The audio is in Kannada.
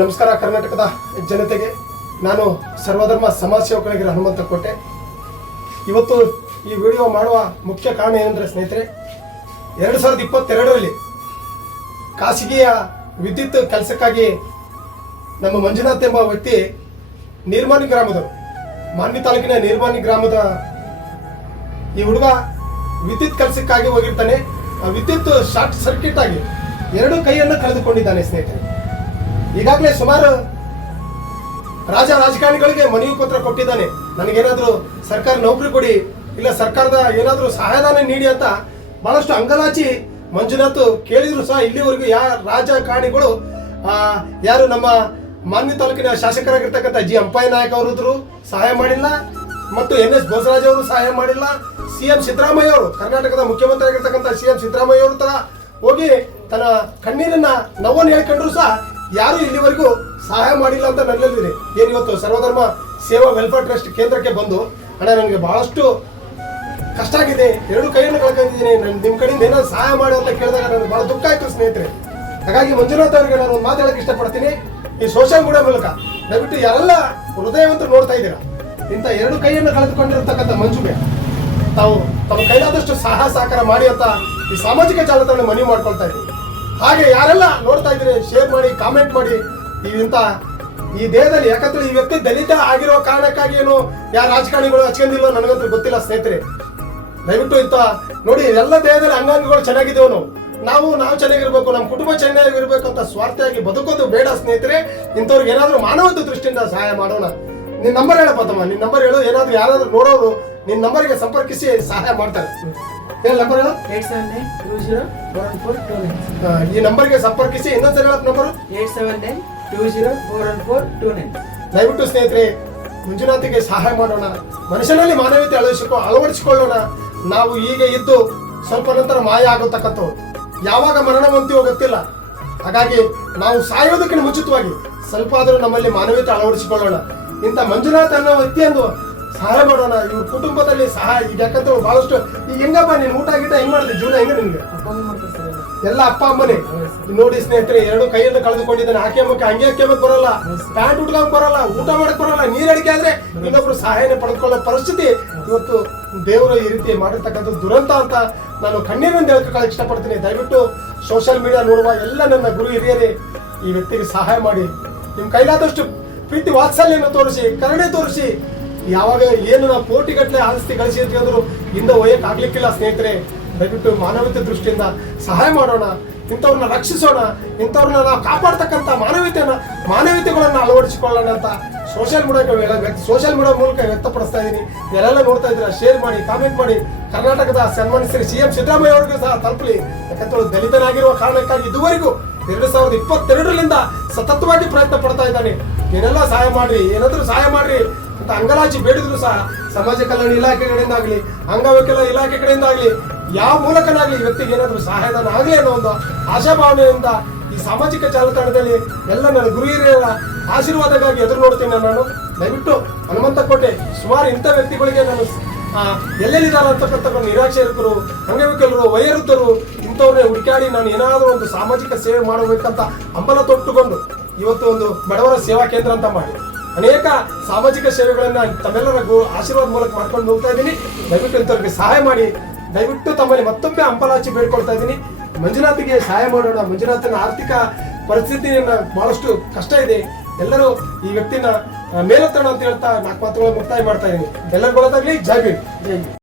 ನಮಸ್ಕಾರ, ಕರ್ನಾಟಕದ ಜನತೆಗೆ. ನಾನು ಸರ್ವಧರ್ಮ ಸಮಾಜ ಸೇವಕನಾಗಿರೋ ಹನುಮಂತ ಕೋಟೆ. ಇವತ್ತು ಈ ವಿಡಿಯೋ ಮಾಡುವ ಮುಖ್ಯ ಕಾರಣ ಏನಂದ್ರೆ ಸ್ನೇಹಿತರೆ, ಎರಡು ಸಾವಿರದ ಇಪ್ಪತ್ತೆರಡರಲ್ಲಿ ಖಾಸಗಿಯ ವಿದ್ಯುತ್ ಕೆಲಸಕ್ಕಾಗಿ ನಮ್ಮ ಮಂಜುನಾಥ್ ಎಂಬ ವ್ಯಕ್ತಿ ನಿರ್ಮಾಣಿ ಗ್ರಾಮದವರು, ಮಾನ್ವಿ ತಾಲೂಕಿನ ನಿರ್ಮಾಣಿ ಗ್ರಾಮದ ಈ ಹುಡುಗ ವಿದ್ಯುತ್ ಕೆಲಸಕ್ಕಾಗಿ ಹೋಗಿರ್ತಾನೆ. ಆ ವಿದ್ಯುತ್ ಶಾರ್ಟ್ ಸರ್ಕ್ಯೂಟ್ ಆಗಿ ಎರಡು ಕೈಯನ್ನು ಕಳೆದುಕೊಂಡಿದ್ದಾನೆ ಸ್ನೇಹಿತರೆ. ಈಗಾಗಲೇ ಸುಮಾರು ರಾಜ ರಾಜಕಾರಣಿಗಳಿಗೆ ಮನವಿ ಪತ್ರ ಕೊಟ್ಟಿದ್ದಾನೆ. ನನಗೇನಾದರೂ ಸರ್ಕಾರ ನೌಕರಿ ಕೊಡಿ, ಇಲ್ಲ ಸರ್ಕಾರದ ಏನಾದರೂ ಸಹಾಯಧನ ನೀಡಿ ಅಂತ ಬಹಳಷ್ಟು ಅಂಗಲಾಚಿ ಮಂಜುನಾಥ್ ಕೇಳಿದ್ರು ಸಹ. ಇಲ್ಲಿವರೆಗೂ ಯಾ ರಾಜಕಾರಣಿಗಳು ಯಾರು ನಮ್ಮ ಮಾನ್ವಿ ತಾಲೂಕಿನ ಶಾಸಕರಾಗಿರ್ತಕ್ಕಂಥ ಜಿ ಅಂಪಾಯ ನಾಯಕ್ ಅವರಿದ್ರು ಸಹಾಯ ಮಾಡಿಲ್ಲ. ಮತ್ತು ಎನ್ ಎಸ್ ಬೋಸರಾಜ್ ಅವರು ಸಹಾಯ ಮಾಡಿಲ್ಲ. ಸಿ ಎಂ ಸಿದ್ದರಾಮಯ್ಯ ಅವರು, ಕರ್ನಾಟಕದ ಮುಖ್ಯಮಂತ್ರಿ ಆಗಿರ್ತಕ್ಕಂಥ ಸಿ ಎಂ ಸಿದ್ದರಾಮಯ್ಯ ಅವರು ತರ ಹೋಗಿ ತನ್ನ ಕಣ್ಣೀರನ್ನ ನೋವನ್ನು ಹೇಳ್ಕೊಂಡ್ರು ಸಹ. ಯಾರು ಇಲ್ಲಿವರೆಗೂ ಸಹಾಯ ಮಾಡಿಲ್ಲ ಅಂತ ನನ್ನಲ್ಲಿದೆ ಏನಿವತ್ತು ಸರ್ವಧರ್ಮ ಸೇವಾ ವೆಲ್ಫೇರ್ ಟ್ರಸ್ಟ್ ಕೇಂದ್ರಕ್ಕೆ ಬಂದು, ಅಣ್ಣ, ನನಗೆ ಬಹಳಷ್ಟು ಕಷ್ಟ ಆಗಿದೆ. ಎರಡು ಕೈಯನ್ನು ಕಳ್ಕೊಂಡಿದ್ದೀನಿ. ನಾನು ನಿಮ್ಮ ಕಡೆಯಿಂದ ಏನಾದ್ರು ಸಹಾಯ ಮಾಡಿ ಅಂತ ಕೇಳಿದಾಗ ನನಗೆ ಬಹಳ ದುಃಖ ಆಯ್ತು ಸ್ನೇಹಿತರೆ. ಹಾಗಾಗಿ ಮಂಜುನಾಥ್ ಅವರಿಗೆ ನಾನು ಒಂದು ಮಾತಾಡೋಕೆ ಇಷ್ಟಪಡ್ತೀನಿ. ಈ ಸೋಷಿಯಲ್ ಮೀಡಿಯಾ ಮೂಲಕ ದಯವಿಟ್ಟು ಯಾರೆಲ್ಲ ಹೃದಯವಂತರು ನೋಡ್ತಾ ಇದ್ದೀರಾ, ಇಂಥ ಎರಡು ಕೈಯನ್ನು ಕಳೆದುಕೊಂಡಿರ್ತಕ್ಕಂಥ ಮಂಜುಗೆ, ತಾವು ತಮ್ಮ ಕೈಲಾದಷ್ಟು ಸಹಾಯ ಸಹಕಾರ ಮಾಡಿ ಅಂತ ಈ ಸಾಮಾಜಿಕ ಜಾಲತಾಣ ಮನವಿ ಮಾಡ್ಕೊಳ್ತಾ ಇದ್ದೀನಿ ಹಾಗೆ ಯಾರೆಲ್ಲ ನೋಡ್ತಾ ಇದ್ದೀರಿ ಶೇರ್ ಮಾಡಿ ಕಾಮೆಂಟ್ ಮಾಡಿ ಇಂಥ ಈ ದೇಹದಲ್ಲಿ ಯಾಕಂದ್ರೆ ಈ ವ್ಯಕ್ತಿ ದಲಿತ ಆಗಿರೋ ಕಾರಣಕ್ಕಾಗಿ ಏನು ಯಾರ ರಾಜಕಾರಣಿಗಳು ಹಚ್ಕೊಂಡಿಲ್ಲ ನನಗಂತೂ ಗೊತ್ತಿಲ್ಲ ಸ್ನೇಹಿತರೆ. ದಯವಿಟ್ಟು ಇಂತ ನೋಡಿ, ಎಲ್ಲ ದೇಹದಲ್ಲಿ ಅಂಗಾಂಗಗಳು ಚೆನ್ನಾಗಿದ್ದವನು ನಾವು ನಾವು ಚೆನ್ನಾಗಿರ್ಬೇಕು, ನಮ್ಮ ಕುಟುಂಬ ಚೆನ್ನಾಗಿರ್ಬೇಕು ಅಂತ ಸ್ವಾರ್ಥಿಯಾಗಿ ಬದುಕೋದು ಬೇಡ ಸ್ನೇಹಿತರೆ. ಇಂಥವ್ರಿಗೆ ಏನಾದರೂ ಮಾನವದ ದೃಷ್ಟಿಯಿಂದ ಸಹಾಯ ಮಾಡೋಣ. ನಿನ್ ನಂಬರ್ ಹೇಳಪ್ಪ ತಮ್ಮ, ನಿನ್ ನಂಬರ್ ಹೇಳು, ಏನಾದ್ರು ಯಾರಾದ್ರೂ ನೋಡೋರು ನಿನ್ನ ನಂಬರ್ಗೆ ಸಂಪರ್ಕಿಸಿ ಸಹಾಯ ಮಾಡ್ತಾರೆ. ಏನ್ ನಂಬರ್ ಹೇಳು. Eight seven nine two zero four one four two nine. ಈ ನಂಬರ್ಗೆ ಸಂಪರ್ಕಿಸಿ ಇನ್ನೊಂದ್ಸರಿ number. Eight seven nine two zero four one four two nine. ದಯವಿಟ್ಟು ಸ್ನೇಹಿತರೆ ಮಂಜುನಾಥಿಗೆ ಸಹಾಯ ಮಾಡೋಣ. ಮನುಷ್ಯನಲ್ಲಿ ಮಾನವೀಯತೆ ಅಳವಡಿಸಿಕೊ ಅಳವಡಿಸಿಕೊಳ್ಳೋಣ. ನಾವು ಈಗ ಇದ್ದು ಸ್ವಲ್ಪ ನಂತರ ಮಾಯ ಆಗತಕ್ಕಂಥವ್ರು ಯಾವಾಗ ಮರಣ ಹೊಂತೀವೋ ಗೊತ್ತಿಲ್ಲ ಹಾಗಾಗಿ ನಾವು ಸಾಯೋದಕ್ಕಿಂತ ಮುಂಚಿತವಾಗಿ ಸ್ವಲ್ಪ ಆದರೂ ನಮ್ಮಲ್ಲಿ ಮಾನವೀಯತೆ ಅಳವಡಿಸಿಕೊಳ್ಳೋಣ. ಇಂಥ ಮಂಜುನಾಥ್ ಅನ್ನೋ ವ್ಯಕ್ತಿಯನ್ನು ಸಹಾಯ ಮಾಡೋಣ ಇವ್ರ ಕುಟುಂಬದಲ್ಲಿ ಸಹಾಯ ಈಗ ಯಾಕಂತ ಬಹಳಷ್ಟು ಈಗ ಹೆಂಗಪ್ಪ ನೀನು ಊಟ ಗೀಟ ಹೆಂಗ್ ಮಾಡಿದೆ ಜೀವನ ಹೆಂಗ ನಿಮ್ಗೆ ಎಲ್ಲ. ಅಪ್ಪ ಅಮ್ಮನೇ. ನೋಡಿ ಸ್ನೇಹಿತರೆ ಎರಡು ಕೈಯನ್ನು ಕಳೆದುಕೊಂಡಿದ್ದಾನೆ. ಆಕೆ ಮುಖ ಹಂಗೆ ಮಕ್ಕ ಬರಲ್ಲ. ಪ್ಯಾಂಟ್ ಉಟ್ಕೊಂಡ್ ಬರಲ್ಲ ಊಟ ಮಾಡಕ್ ಬರಲ್ಲ. ನೀರ್ ಅಡಿಕೆ ಆದ್ರೆ ಇನ್ನೊಬ್ರು ಸಹಾಯನ ಪಡೆದುಕೊಳ್ಳೋ ಪರಿಸ್ಥಿತಿ ಇವತ್ತು ದೇವರು ಈ ರೀತಿ ಮಾಡಿರ್ತಕ್ಕಂಥ ದುರಂತ ಅಂತ ನಾನು ಕಣ್ಣೀರಿನಿಂದ ಹೇಳ್ಕೊಳ್ಳೋಕೆ ಇಷ್ಟಪಡ್ತೀನಿ. ದಯವಿಟ್ಟು ಸೋಷಿಯಲ್ ಮೀಡಿಯಾ ನೋಡುವ ಎಲ್ಲ ನನ್ನ ಗುರು ಹಿರಿಯರೇ ಈ ವ್ಯಕ್ತಿಗೆ ಸಹಾಯ ಮಾಡಿ. ನಿಮ್ ಕೈಲಾದಷ್ಟು ಪ್ರೀತಿ ವಾತ್ಸಲ್ಯನ ತೋರಿಸಿ ಕರುಣೆ ತೋರಿಸಿ ಯಾವಾಗ ಏನು ನಾವು ಕೋಟಿಗಟ್ಟಲೆ ಆಸ್ತಿ ಗಳಿಸಿದ್ವಿ ಅಂದ್ರು ಹಿಂದೆ ಒಯ್ಯಕ್ ಆಗ್ಲಿಕ್ಕಿಲ್ಲ ಸ್ನೇಹಿತರೆ. ದಯವಿಟ್ಟು ಮಾನವೀಯತೆ ದೃಷ್ಟಿಯಿಂದ ಸಹಾಯ ಮಾಡೋಣ. ಇಂಥವ್ರನ್ನ ರಕ್ಷಿಸೋಣ. ಇಂಥವ್ರನ್ನ ನಾವು ಕಾಪಾಡ್ತಕ್ಕಂಥ ಮಾನವೀಯತೆಯನ್ನ ಮಾನವೀಯತೆಗಳನ್ನ ಅಳವಡಿಸಿಕೊಳ್ಳೋಣ ಅಂತ ಸೋಷಿಯಲ್ ಮೀಡಿಯಾ ಸೋಷಿಯಲ್ ಮೀಡಿಯಾ ಮೂಲಕ ವ್ಯಕ್ತಪಡಿಸ್ತಾ ಇದ್ದೀನಿ. ಯಾರೆಲ್ಲ ನೋಡ್ತಾ ಇದ್ದೀರಾ? ಶೇರ್ ಮಾಡಿ ಕಾಮೆಂಟ್ ಮಾಡಿ. ಕರ್ನಾಟಕದ ಸನ್ಮಾನಿಸಿದ ಸಿ ಎಂ ಸಿದ್ದರಾಮಯ್ಯ ಅವರಿಗೂ ಸಹ ತಲುಪಲಿ. ಅವ್ರು ದಲಿತನಾಗಿರುವ ಕಾರಣಕ್ಕಾಗಿ ಇದುವರೆಗೂ ಎರಡು ಸಾವಿರದ ಇಪ್ಪತ್ತೆರಡರಿಂದ ಸತತವಾಗಿ ಪ್ರಯತ್ನ ಪಡ್ತಾ ಇದ್ದಾನೆ. ಏನೆಲ್ಲ ಸಹಾಯ ಮಾಡ್ರಿ? ಏನಾದರೂ ಸಹಾಯ ಮಾಡ್ರಿ. ಅಂತ ಅಂಗಲಾಚಿ ಬೇಡಿದ್ರು ಸಹ ಸಮಾಜ ಕಲ್ಯಾಣ ಇಲಾಖೆ ಕಡೆಯಿಂದ ಆಗಲಿ ಅಂಗವಿಕಲ ಇಲಾಖೆ ಕಡೆಯಿಂದ ಆಗಲಿ, ಯಾವ ಮೂಲಕನಾಗಲಿ ವ್ಯಕ್ತಿಗೆ ಏನಾದ್ರೂ ಸಹಾಯಧನ ಆಗಲಿ ಅನ್ನೋ ಒಂದು ಆಶಾಭಾವನೆಯಿಂದ ಈ ಸಾಮಾಜಿಕ ಜಾಲತಾಣದಲ್ಲಿ ಎಲ್ಲ ನನ್ನ ಗುರು ಆಶೀರ್ವಾದಕ್ಕಾಗಿ ಎದುರು ನೋಡ್ತೀನಿ ನಾನು. ದಯವಿಟ್ಟು ಹನುಮಂತ ಕೋಟೆ ಸುಮಾರು ಇಂಥ ವ್ಯಕ್ತಿಗಳಿಗೆ ನಾನು ಎಲ್ಲೆಲ್ಲಿದ್ದಾರೆ ಅಂತಕ್ಕಂಥ ನಿರಾಶರಿಕರು ಅಂಗವಿಕಲರು, ವಯೋವೃದ್ಧರು, ಇಂಥವ್ರನ್ನೇ ಹುಡುಕಾಡಿ ನಾನು ಏನಾದರೂ ಒಂದು ಸಾಮಾಜಿಕ ಸೇವೆ ಮಾಡಬೇಕಂತ ಹಂಬಲ ತೊಟ್ಟುಕೊಂಡು ಇವತ್ತು ಒಂದು ಬಡವರ ಸೇವಾ ಕೇಂದ್ರ ಅಂತ ಮಾಡಿ. ಅನೇಕ ಸಾಮಾಜಿಕ ಸೇವೆಗಳನ್ನ ತಮ್ಮೆಲ್ಲರ ಗು- ಆಶೀರ್ವಾದ ಮೂಲಕ ಮಾಡ್ಕೊಂಡು ಹೋಗ್ತಾ ಇದ್ದೀನಿ. ದಯವಿಟ್ಟು ಇಂಥವ್ರಿಗೆ ಸಹಾಯ ಮಾಡಿ. ದಯವಿಟ್ಟು ತಮ್ಮಲ್ಲಿ ಮತ್ತೊಮ್ಮೆ ಹಂಪಲಾಚಿ ಬೇಡ್ಕೊಳ್ತಾ ಇದ್ದೀನಿ. ಮಂಜುನಾಥಿಗೆ ಸಹಾಯ ಮಾಡೋಣ. ಮಂಜುನಾಥನ ಆರ್ಥಿಕ ಪರಿಸ್ಥಿತಿಯನ್ನ ಬಹಳಷ್ಟು ಕಷ್ಟ ಇದೆ. ಎಲ್ಲರೂ ಈ ವ್ಯಕ್ತಿನ ಮೇಲೆ ಮೇಲೆತ್ತೋಣ ಅಂತ ಹೇಳ್ತಾ ನಾಲ್ಕು ಮಾತುಗಳ ಮುಕ್ತಾಯ ಮಾಡ್ತಾ ಇದ್ದೀನಿ. ಎಲ್ಲರಿಗೂ ಒಳ್ಳೆದಾಗ್ಲಿ ಜೈ ಜೈ